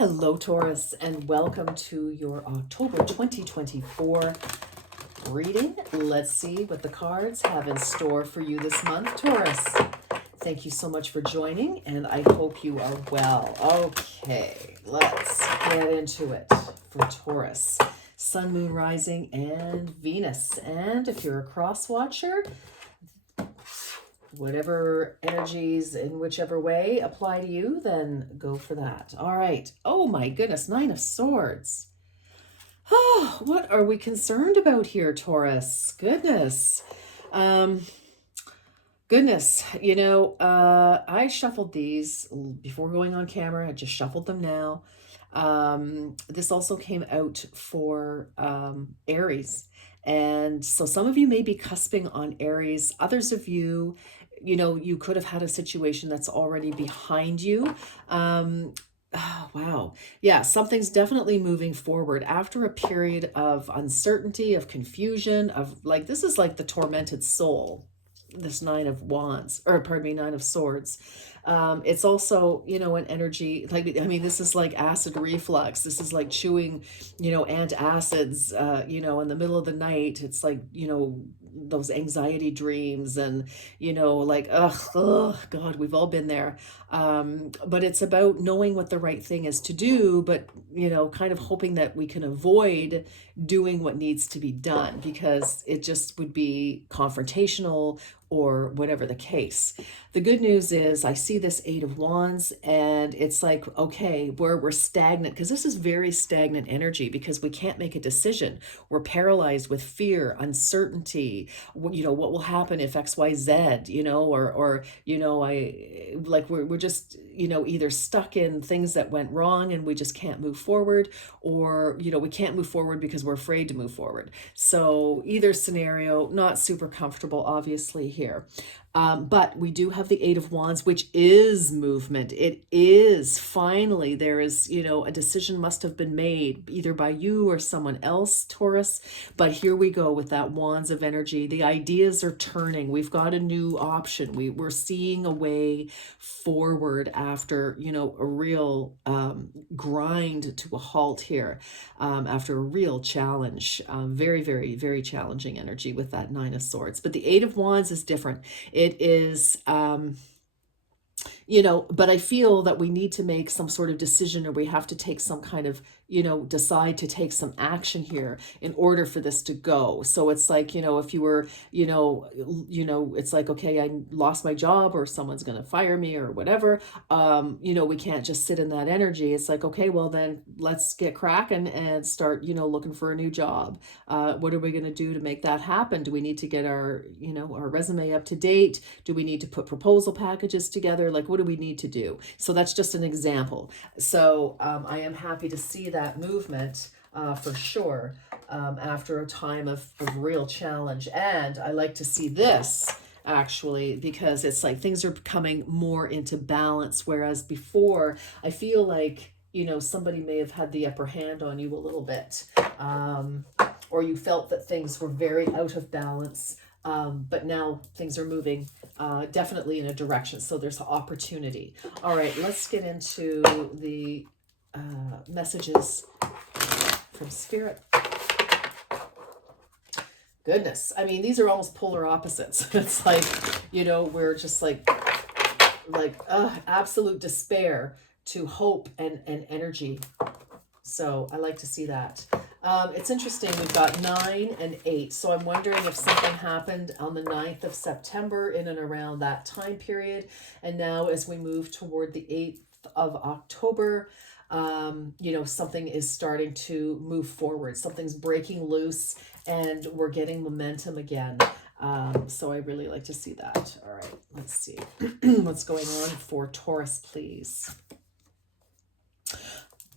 Hello, Taurus, and welcome to your October 2024 reading. Let's see what the cards have in store for you this month, Taurus. Thank you so much for joining, and I hope you are well. Okay, let's get into it for Taurus. Sun, Moon, Rising, and Venus. And if you're a cross watcher, whatever energies in whichever way apply to you, then go for that. All right. Oh my goodness, Nine of Swords. Oh, what are we concerned about here, Taurus? Goodness. Goodness, I shuffled these before going on camera. I just shuffled them now. This also came out for Aries. And so some of you may be cusping on Aries. Others of you, you could have had a situation that's already behind you. Oh, wow. Yeah, something's definitely moving forward after a period of uncertainty, of confusion, of like, this is like the tormented soul, this Nine of Wands, or pardon me, Nine of Swords. It's also, an energy, like, I mean, this is like acid reflux. This is like chewing, antacids, in the middle of the night. It's like, those anxiety dreams and, like, ugh, God, we've all been there. But it's about knowing what the right thing is to do, but, kind of hoping that we can avoid doing what needs to be done because it just would be confrontational or whatever the case. The good news is I see this Eight of Wands and it's like, okay, we're stagnant because this is very stagnant energy because we can't make a decision. We're paralyzed with fear, uncertainty, what will happen if XYZ, we're just, either stuck in things that went wrong and we just can't move forward, or, we can't move forward because we're afraid to move forward. So either scenario, not super comfortable, obviously, here. But we do have the Eight of Wands, which is movement. It is finally, there is, a decision must have been made either by you or someone else, Taurus. But here we go with that Wands of energy. The ideas are turning. We've got a new option. We're seeing a way forward after, a real grind to a halt here, after a real challenge. Very, very, very challenging energy with that Nine of Swords. But the Eight of Wands is different. It is, but I feel that we need to make some sort of decision, or we have to take some kind of, decide to take some action here in order for this to go. So it's like, if you were, it's like, okay, I lost my job or someone's going to fire me or whatever. We can't just sit in that energy. It's like, okay, well then let's get cracking and start, looking for a new job. What are we going to do to make that happen? Do we need to get our, our resume up to date? Do we need to put proposal packages together? Like, what do we need to do? So that's just an example. So I am happy to see that movement for sure, after a time of real challenge. And I like to see this actually because it's like things are coming more into balance, whereas before I feel like, somebody may have had the upper hand on you a little bit, or you felt that things were very out of balance. But now things are moving definitely in a direction. So there's opportunity. All right, let's get into the messages from Spirit. Goodness. I mean, these are almost polar opposites. It's like, we're just like absolute despair to hope and energy. So I like to see that. It's interesting, we've got 9 and 8. So I'm wondering if something happened on the 9th of September in and around that time period. And now as we move toward the 8th of October, something is starting to move forward. Something's breaking loose and we're getting momentum again. So I really like to see that. All right, let's see what's going on for Taurus, please.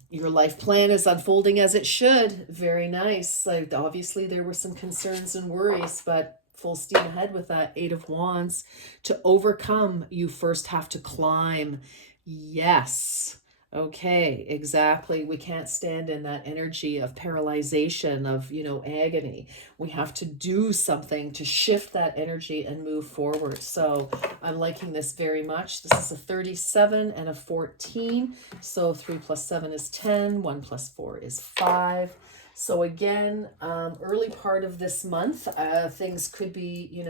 Your life plan is unfolding as it should. Very nice. Like, obviously there were some concerns and worries, but full steam ahead with that Eight of Wands. To overcome, you first have to climb. Yes. Okay, exactly. We can't stand in that energy of paralyzation, of, agony. We have to do something to shift that energy and move forward. So I'm liking this very much. This is a 37 and a 14. So 3 plus 7 is 10. 1 plus 4 is 5. So again, early part of this month, things could be,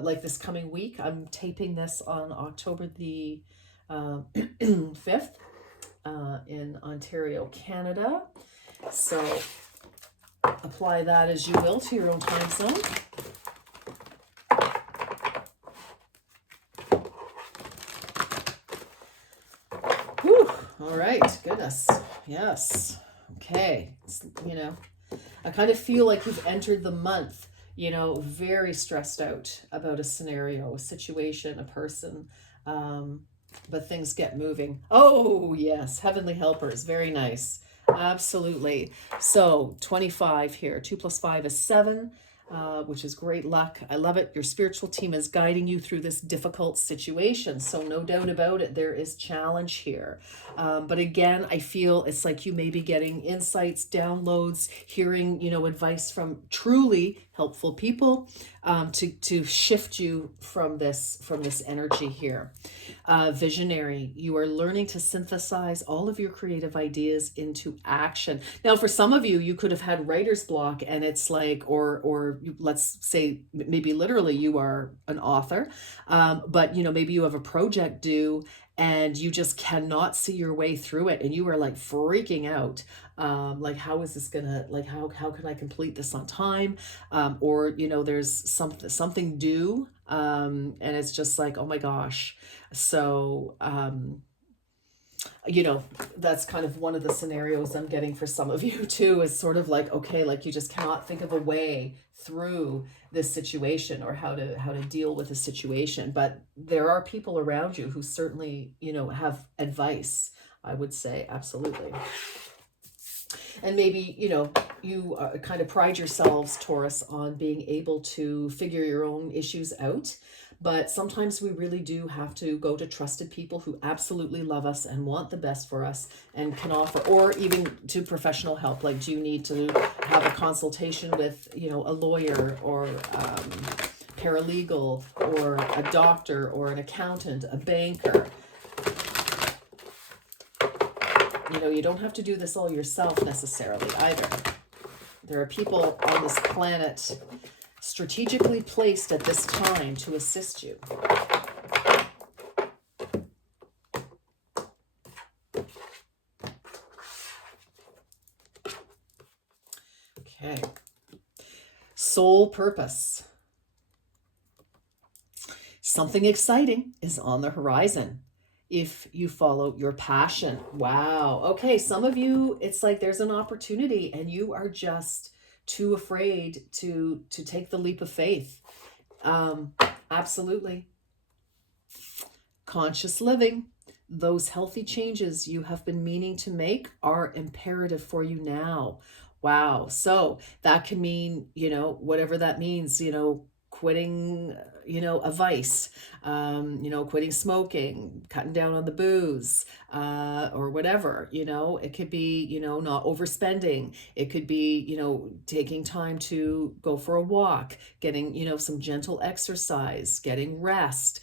like this coming week. I'm taping this on October the 5th. In Ontario, Canada. So apply that as you will to your own time zone. Whew. All right, goodness. Yes. Okay. I kind of feel like you've entered the month, very stressed out about a scenario, a situation, a person. But things get moving. Oh, yes, heavenly helpers. Very nice. Absolutely. So 25 here. 2 plus 5 is 7, which is great luck. I love it. Your spiritual team is guiding you through this difficult situation. So no doubt about it, there is challenge here. But again, I feel it's like you may be getting insights, downloads, hearing, advice from truly helpful people, to shift you from this energy here. Visionary, you are learning to synthesize all of your creative ideas into action. Now, for some of you, you could have had writer's block, and it's like, or let's say maybe literally you are an author, but maybe you have a project due and you just cannot see your way through it, and you are like freaking out, like how is this gonna, like how can I complete this on time, or there's something due, and it's just like, oh my gosh. So that's kind of one of the scenarios I'm getting for some of you too, is sort of like, okay, like you just cannot think of a way through this situation, or how to deal with the situation. But there are people around you who certainly, have advice, I would say. Absolutely. And maybe, you kind of pride yourselves, Taurus, on being able to figure your own issues out. But sometimes we really do have to go to trusted people who absolutely love us and want the best for us and can offer, or even to professional help. Like, do you need to have a consultation with, a lawyer, or paralegal, or a doctor, or an accountant, a banker? You don't have to do this all yourself necessarily either. There are people on this planet strategically placed at this time to assist you. Okay. Soul purpose. Something exciting is on the horizon if you follow your passion. Wow. Okay, some of you, it's like there's an opportunity and you are just too afraid to take the leap of faith. Absolutely. Conscious living. Those healthy changes you have been meaning to make are imperative for you now. Wow. So that can mean, whatever that means, quitting, a vice, quitting smoking, cutting down on the booze, or whatever, it could be, not overspending. It could be, taking time to go for a walk, getting, some gentle exercise, getting rest,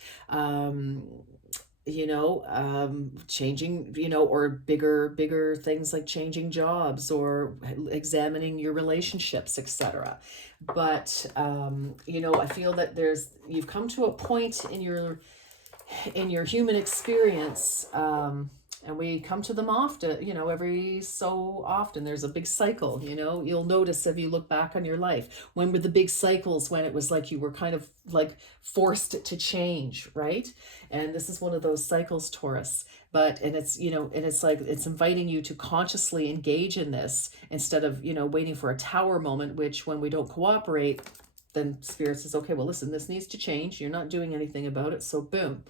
changing, or bigger things like changing jobs, or examining your relationships, etc. But I feel that you've come to a point in your human experience, and we come to them often, every so often. There's a big cycle, you'll notice if you look back on your life, when were the big cycles when it was like you were kind of like forced to change, right? And this is one of those cycles, Taurus. And it's like, it's inviting you to consciously engage in this, instead of, waiting for a tower moment, which when we don't cooperate, then Spirit says, okay, well, listen, this needs to change. You're not doing anything about it. So boom,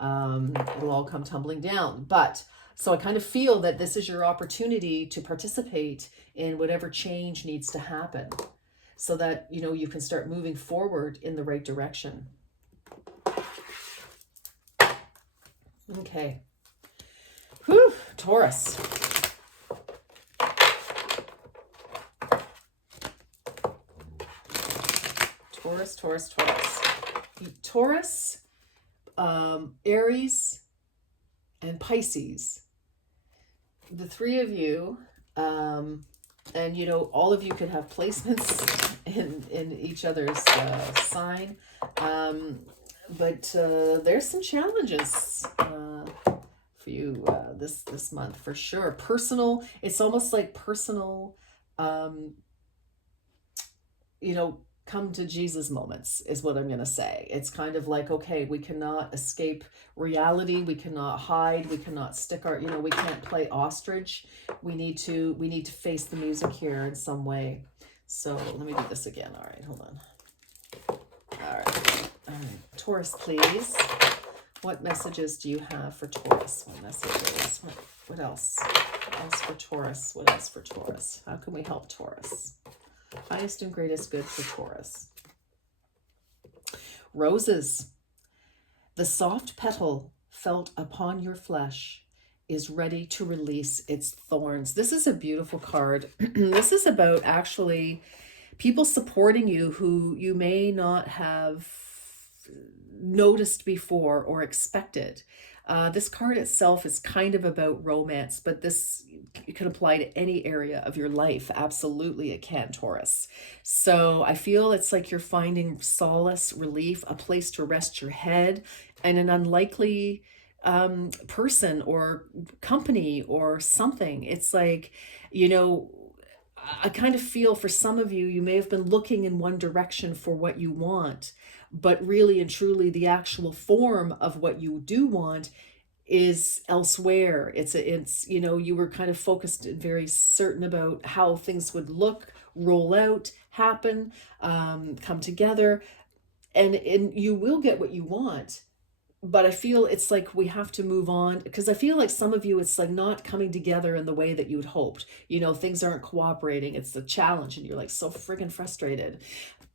it'll all come tumbling down. But so I kind of feel that this is your opportunity to participate in whatever change needs to happen, so that, you can start moving forward in the right direction. Okay. Whew, Taurus. Taurus, Taurus, Taurus. Taurus, Aries, and Pisces. The three of you, and you know, all of you could have placements in each other's sign. But there's some challenges for you this month for sure. Personal, it's almost like personal, you know, come to Jesus moments is what I'm going to say. It's kind of like, okay, we cannot escape reality. We cannot hide. We cannot stick our, you know, we can't play ostrich. We need to face the music here in some way. So let me do this again. All right, hold on. All right. Taurus, please. What messages do you have for Taurus? What messages? What else? What else for Taurus? What else for Taurus? How can we help Taurus? Highest and greatest good for Taurus. Roses. The soft petal felt upon your flesh is ready to release its thorns. This is a beautiful card. This is about actually people supporting you who you may not have noticed before or expected. This card itself is kind of about romance, but this can apply to any area of your life. Absolutely, it can, Taurus. So I feel it's like you're finding solace, relief, a place to rest your head, and an unlikely person or company or something. It's like, you know, I kind of feel for some of you, you may have been looking in one direction for what you want, but really and truly the actual form of what you do want is elsewhere. It's you know, you were kind of focused and very certain about how things would look, roll out, happen, come together, and you will get what you want. But I feel it's like we have to move on, because I feel like some of you, it's like not coming together in the way that you'd hoped. You know, things aren't cooperating. It's a challenge and you're like so friggin' frustrated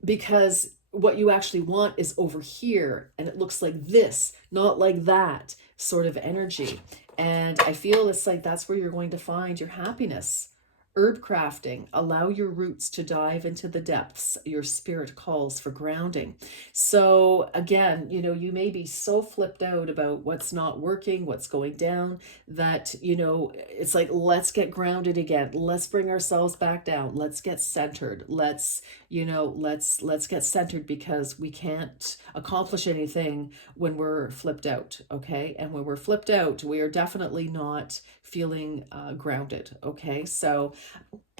because what you actually want is over here and it looks like this, not like that sort of energy. And I feel it's like that's where you're going to find your happiness. Herb crafting, allow your roots to dive into the depths. Your spirit calls for grounding. So again, you know, you may be so flipped out about what's not working, what's going down, that, you know, it's like, let's get grounded again. Let's bring ourselves back down. Let's get centered. Let's, you know, let's get centered, because we can't accomplish anything when we're flipped out. Okay. And when we're flipped out, we are definitely not feeling grounded. Okay. So,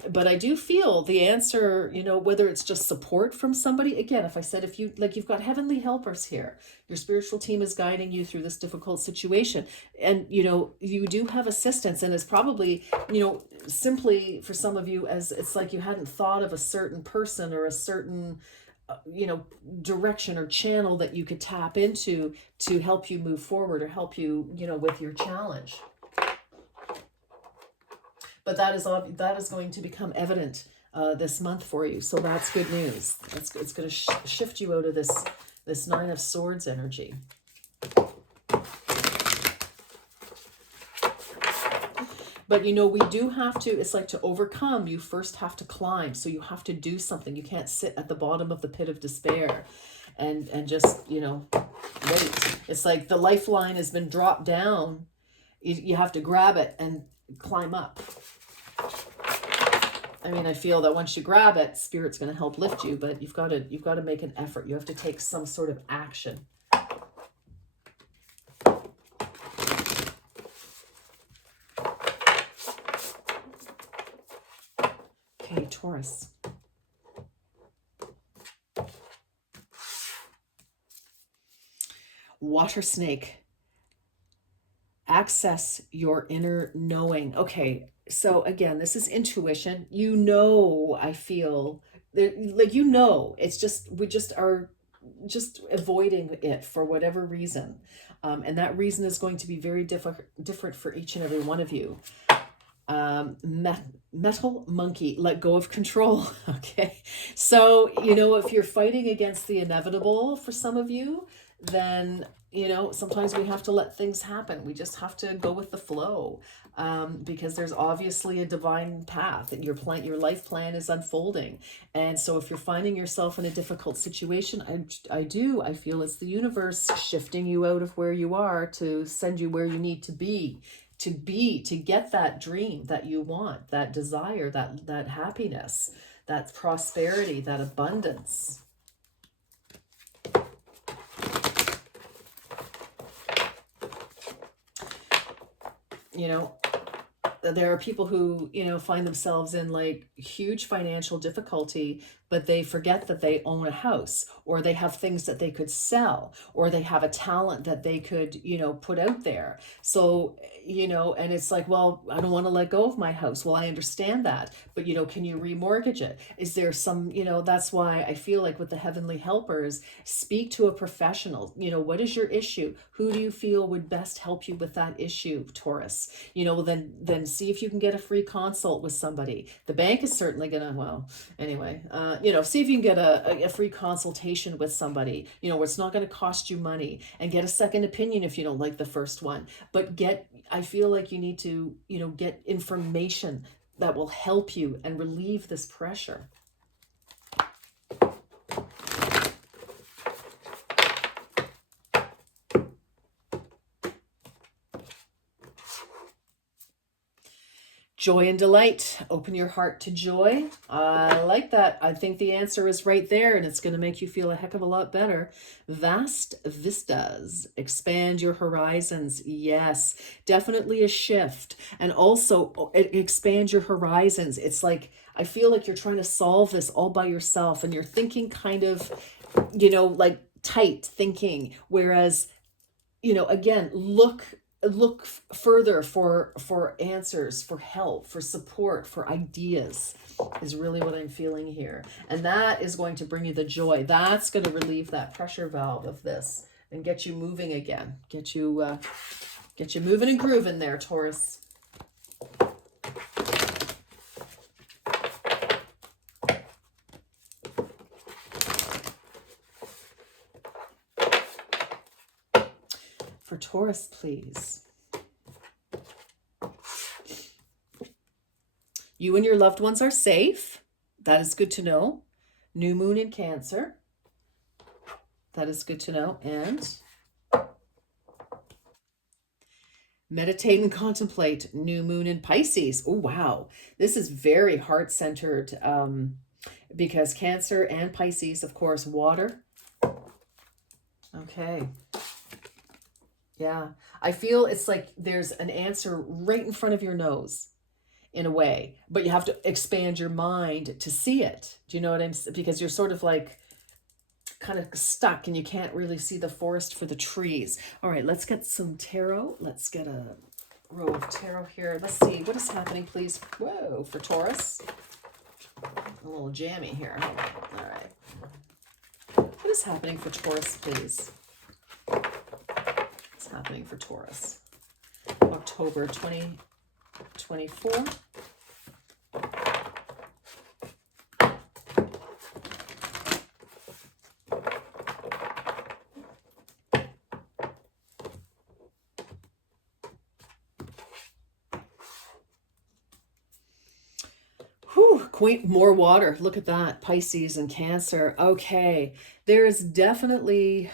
but I do feel the answer, you know, whether it's just support from somebody. Again, if I said, if you like, you've got heavenly helpers here, your spiritual team is guiding you through this difficult situation. And, you know, you do have assistance, and it's probably, you know, simply for some of you, as it's like you hadn't thought of a certain person or a certain, you know, direction or channel that you could tap into to help you move forward or help you, you know, with your challenge. But that is going to become evident this month for you. So that's good news. It's going to shift you out of this Nine of Swords energy. But, you know, we do have to, it's like to overcome, you first have to climb. So you have to do something. You can't sit at the bottom of the pit of despair and just, you know, wait. It's like the lifeline has been dropped down. You have to grab it and climb up. I mean, I feel that once you grab it, Spirit's going to help lift you, but you've got to make an effort. You have to take some sort of action. Okay, Taurus. Water snake. Access your inner knowing. Okay, so again, this is intuition. You know, I feel that, like, you know, it's just, we just are just avoiding it for whatever reason. And that reason is going to be very different for each and every one of you. Metal monkey, let go of control. Okay, so, you know, if you're fighting against the inevitable for some of you, then sometimes we have to let things happen. We just have to go with the flow, because there's obviously a divine path, and your life plan is unfolding. And so if you're finding yourself in a difficult situation, I feel it's the universe shifting you out of where you are to send you where you need to get that dream that you want, that desire, that happiness, that prosperity, that abundance. you know there are people who find themselves in like huge financial difficulty, but they forget that they own a house, or they have things that they could sell, or they have a talent that they could put out there. So and it's like, well, I don't want to let go of my house. Well, I understand that, but can you remortgage it? Is there some that's why I feel like with the heavenly helpers, speak to a professional. What is your issue? Who do you feel would best help you with that issue, Taurus? Then see if you can get a free consult with somebody. The bank is certainly gonna, well, anyway, see if you can get a free consultation with somebody, where it's not gonna cost you money, and get a second opinion if you don't like the first one. But I feel like you need to, get information that will help you and relieve this pressure. Joy and delight. Open your heart to joy. I like that. I think the answer is right there, and it's going to make you feel a heck of a lot better. Vast vistas. Expand your horizons. Yes, definitely a shift. And also expand your horizons. It's like, I feel like you're trying to solve this all by yourself, and you're thinking kind of, like tight thinking. Whereas, again, look further for answers, for help, for support, for ideas, is really what I'm feeling here. And that is going to bring you the joy. That's going to relieve that pressure valve of this and get you moving again. Get you moving and grooving there, Taurus. For Taurus, please. You and your loved ones are safe. That is good to know. New moon in Cancer. That is good to know. And meditate and contemplate. New moon in Pisces. Oh, wow. This is very heart-centered, because Cancer and Pisces, of course, water. Okay. Yeah. I feel it's like there's an answer right in front of your nose, in a way, but you have to expand your mind to see it. Do you know what I'm saying? Because you're sort of like kind of stuck, and you can't really see the forest for the trees. All right, let's get some tarot. Let's get a row of tarot here. Let's see what is happening, please. Whoa, for Taurus. A little jammy here. All right. What is happening for Taurus, please? What's happening for Taurus? October 2024. Queen, more water. Look at that. Pisces and Cancer. Okay. There is definitely,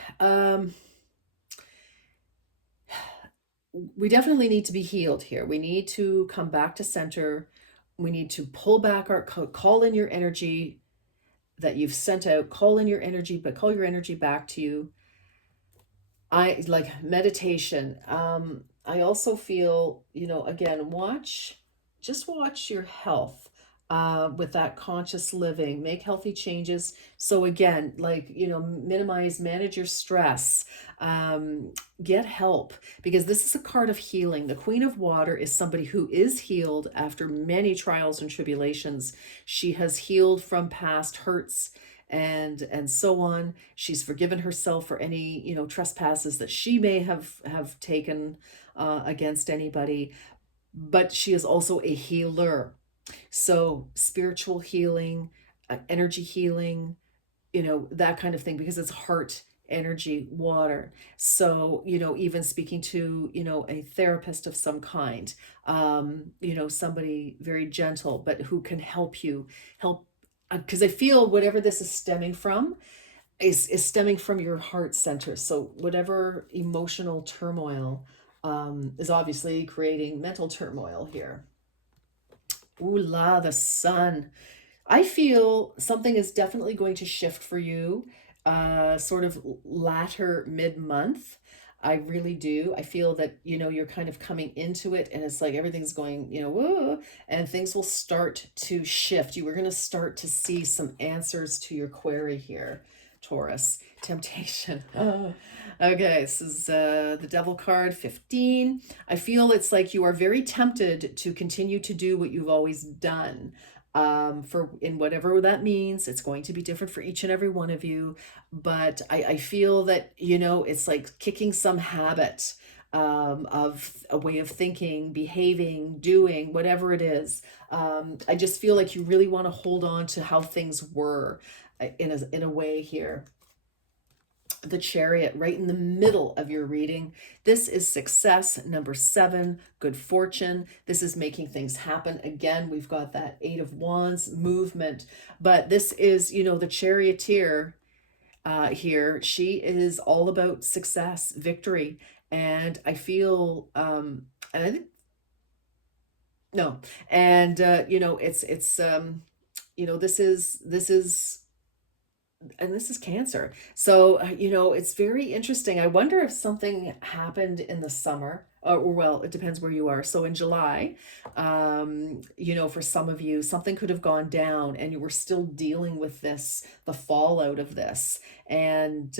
we definitely need to be healed here. We need to come back to center. We need to pull back call in your energy that you've sent out. Call in your energy, but call your energy back to you. I like meditation. I also feel, again, just watch your health, with that conscious living, make healthy changes. So again, like, manage your stress, get help, because this is a card of healing. The Queen of Water is somebody who is healed after many trials and tribulations. She has healed from past hurts and so on. She's forgiven herself for any trespasses that she may have taken, against anybody, but she is also a healer. So spiritual healing, energy healing, that kind of thing, because it's heart, energy, water. So, even speaking to, a therapist of some kind, somebody very gentle, but who can help, because I feel whatever this is stemming from is stemming from your heart center. So whatever emotional turmoil is obviously creating mental turmoil here. Ooh la, the sun. I feel something is definitely going to shift for you, sort of latter mid-month. I really do. I feel that, you're kind of coming into it and it's like everything's going, whoa, and things will start to shift. You were going to start to see some answers to your query here, Taurus. Temptation. Okay, this is the Devil card 15. I feel it's like you are very tempted to continue to do what you've always done, for in whatever that means. It's going to be different for each and every one of you, but I feel that, it's like kicking some habit, of a way of thinking, behaving, doing whatever it is. I just feel like you really want to hold on to how things were, in a way here. The Chariot right in the middle of your reading. This is success, number 7, good fortune. This is making things happen. Again, we've got that 8 of Wands, movement. But this is, the charioteer here. She is all about success, victory. And I feel, and I think, no, and, this is and this is Cancer. So, it's very interesting. I wonder if something happened in the summer, or well, it depends where you are. So in July, for some of you, something could have gone down and you were still dealing with this, the fallout of this. And,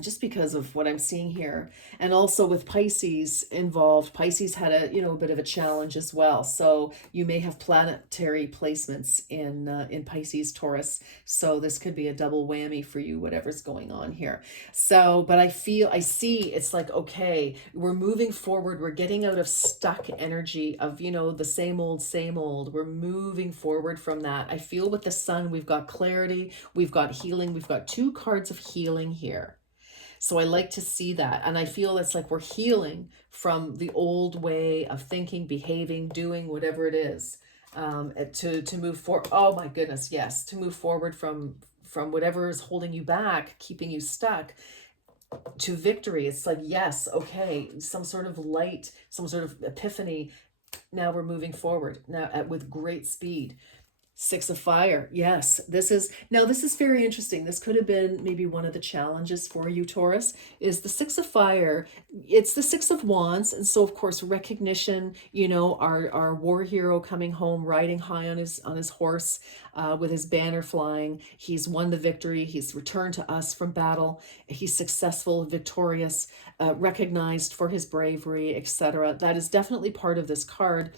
just because of what I'm seeing here. And also with Pisces involved, Pisces had a bit of a challenge as well. So you may have planetary placements in Pisces, Taurus. So this could be a double whammy for you, whatever's going on here. So, but I see it's like, okay, we're moving forward. We're getting out of stuck energy of, the same old, same old. We're moving forward from that. I feel with the sun, we've got clarity, we've got healing, we've got 2 cards of healing here. So I like to see that. And I feel it's like we're healing from the old way of thinking, behaving, doing whatever it is, to move forward. Oh my goodness, yes, to move forward from whatever is holding you back, keeping you stuck, to victory. It's like, yes, okay, some sort of light, some sort of epiphany. Now we're moving forward now with great speed. 6 of Fire. Yes, this is very interesting. This could have been maybe one of the challenges for you, Taurus, is the 6 of Fire. It's the 6 of Wands. And so of course, recognition, our war hero coming home, riding high on his horse, with his banner flying. He's won the victory. He's returned to us from battle. He's successful, victorious, recognized for his bravery, etc. That is definitely part of this card.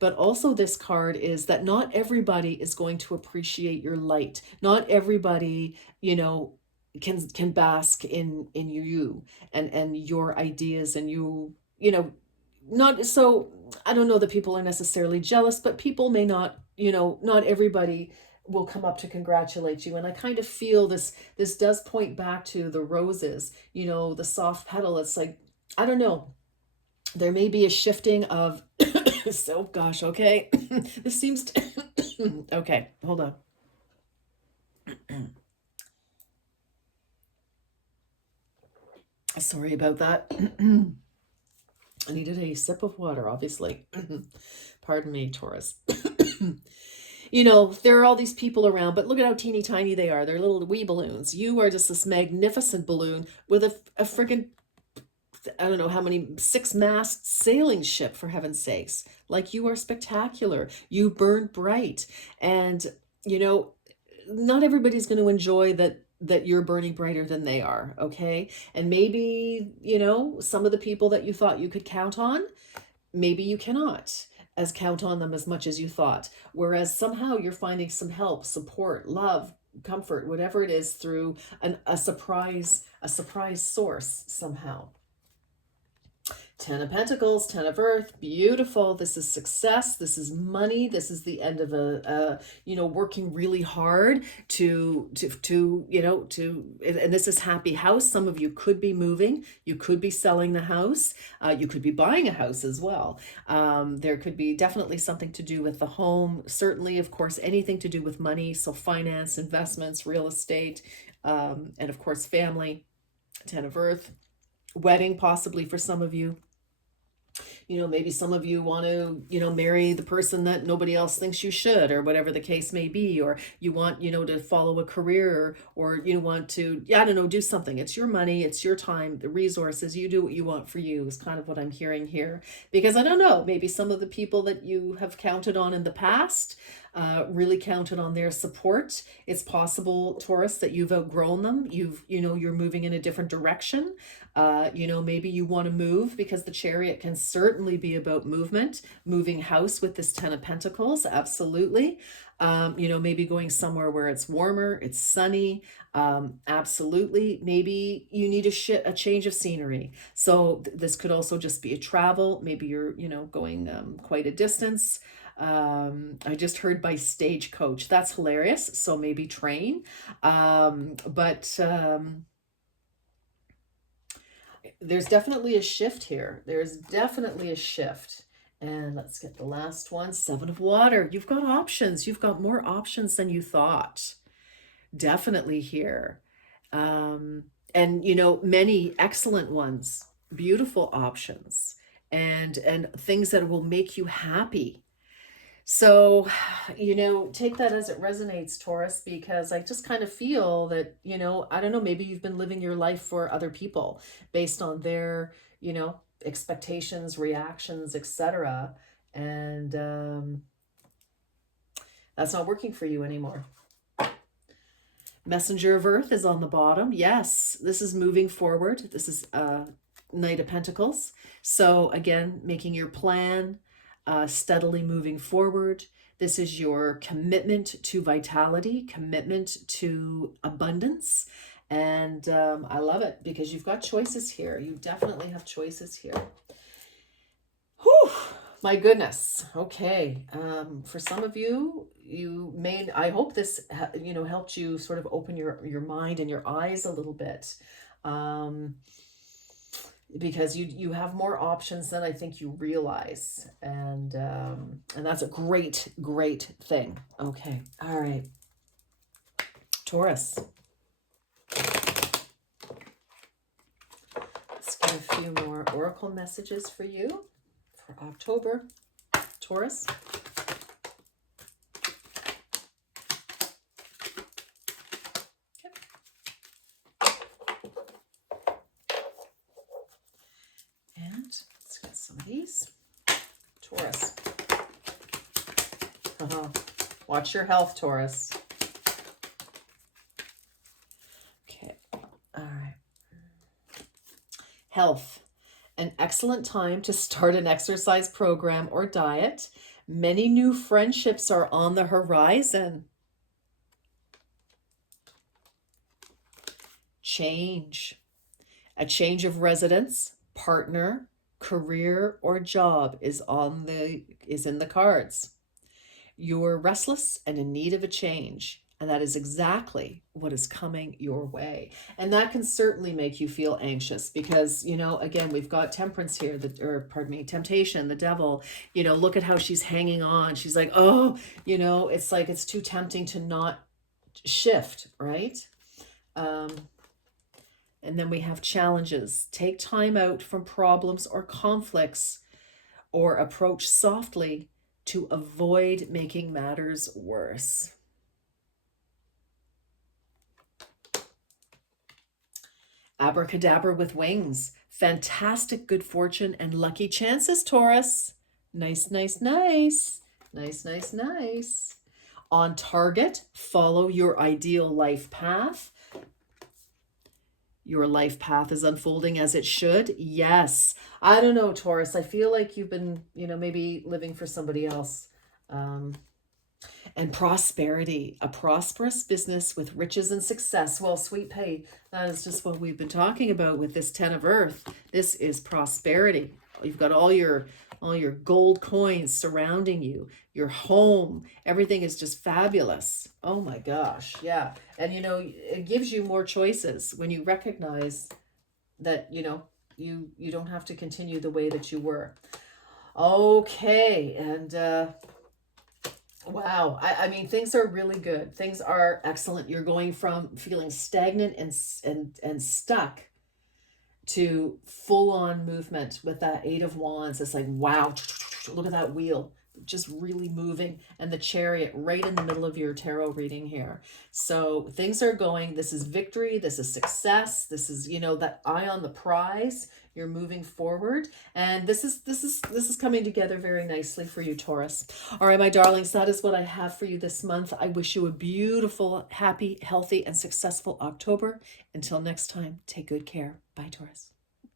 But also this card is that not everybody is going to appreciate your light. Not everybody, can bask in you and your ideas, and not so. I don't know that people are necessarily jealous, but people may not, not everybody will come up to congratulate you. And I kind of feel this does point back to the roses, the soft petal. It's like, I don't know, there may be a shifting of so gosh, okay. This seems to okay, hold on. Sorry about that. I needed a sip of water, obviously. Pardon me, Taurus. There are all these people around, but look at how teeny tiny they are. They're little wee balloons. You are just this magnificent balloon with a friggin', I don't know how many, 6-mast sailing ship, for heaven's sakes. Like, you are spectacular. You burn bright. And, not everybody's going to enjoy that you're burning brighter than they are, okay? And maybe, some of the people that you thought you could count on, maybe you cannot as count on them as much as you thought. Whereas somehow you're finding some help, support, love, comfort, whatever it is, through a surprise source somehow. Ten of Pentacles, Ten of Earth, beautiful. This is success. This is money. This is the end of working really hard and this is happy house. Some of you could be moving. You could be selling the house. You could be buying a house as well. There could be definitely something to do with the home. Certainly, of course, anything to do with money. So finance, investments, real estate, and of course, family. Ten of Earth, wedding possibly for some of you. Maybe some of you want to, marry the person that nobody else thinks you should, or whatever the case may be, or you want, to follow a career, or you want to, I don't know, do something. It's your money, it's your time, the resources, you do what you want for you is kind of what I'm hearing here. Because I don't know, maybe some of the people that you have counted on in the past, really counted on their support. It's possible, Taurus, that you've outgrown them. You're moving in a different direction. Maybe you want to move, because the Chariot can certainly be about movement, moving house with this Ten of Pentacles. Absolutely. Maybe going somewhere where it's warmer, it's sunny. Absolutely. Maybe you need a change of scenery. So this could also just be a travel. Maybe you're, going quite a distance. I just heard by stagecoach. That's hilarious. So maybe train. There's definitely a shift here. There's definitely a shift. And let's get the last one. Seven of Water. You've got options. You've got more options than you thought. Definitely here. And many excellent ones, beautiful options, and things that will make you happy. So, take that as it resonates, Taurus, because I just kind of feel that, I don't know, maybe you've been living your life for other people based on their, expectations, reactions, etc. And that's not working for you anymore. Messenger of Earth is on the bottom. Yes, this is moving forward. This is Knight of Pentacles. So again, making your plan, steadily moving forward. This is your commitment to vitality, commitment to abundance. And I love it, because you've got choices here. You definitely have choices here. Whew, my goodness. Okay. For some of you, I hope this, helped you sort of open your mind and your eyes a little bit. Because you have more options than I think you realize. And that's a great, great thing. Okay. All right. Taurus. Let's get a few more oracle messages for you for October. Taurus. Let's get some of these. Taurus. Watch your health, Taurus. Okay. All right. Health. An excellent time to start an exercise program or diet. Many new friendships are on the horizon. Change. A change of residence, partner, career, or job is in the cards. You're restless and in need of a change, and that is exactly what is coming your way. And that can certainly make you feel anxious, because again, we've got Temperance here, Temptation, the devil. Look at how she's hanging on. She's like, oh, it's like it's too tempting to not shift, right? And then we have challenges. Take time out from problems or conflicts, or approach softly to avoid making matters worse. Abracadabra with wings. Fantastic good fortune and lucky chances, Taurus. Nice, nice, nice. Nice, nice, nice. On target, follow your ideal life path. Your life path is unfolding as it should. Yes. I don't know, Taurus. I feel like you've been, maybe living for somebody else. And prosperity, a prosperous business with riches and success. Well, sweet pea, that is just what we've been talking about with this Ten of Earth. This is prosperity. You've got all your gold coins surrounding you, your home, everything is just fabulous. Oh my gosh. Yeah. And it gives you more choices when you recognize that, you don't have to continue the way that you were. Okay. And wow. I mean, things are really good. Things are excellent. You're going from feeling stagnant and stuck to full on movement with that Eight of Wands. It's like, wow, look at that wheel just really moving, and the Chariot right in the middle of your tarot reading here. So things are going, this is victory, this is success, this is, that eye on the prize. You're moving forward, and this is coming together very nicely for you, Taurus. All right, my darlings, that is what I have for you this month. I wish you a beautiful, happy, healthy, and successful October. Until next time, take good care. Bye, Taurus.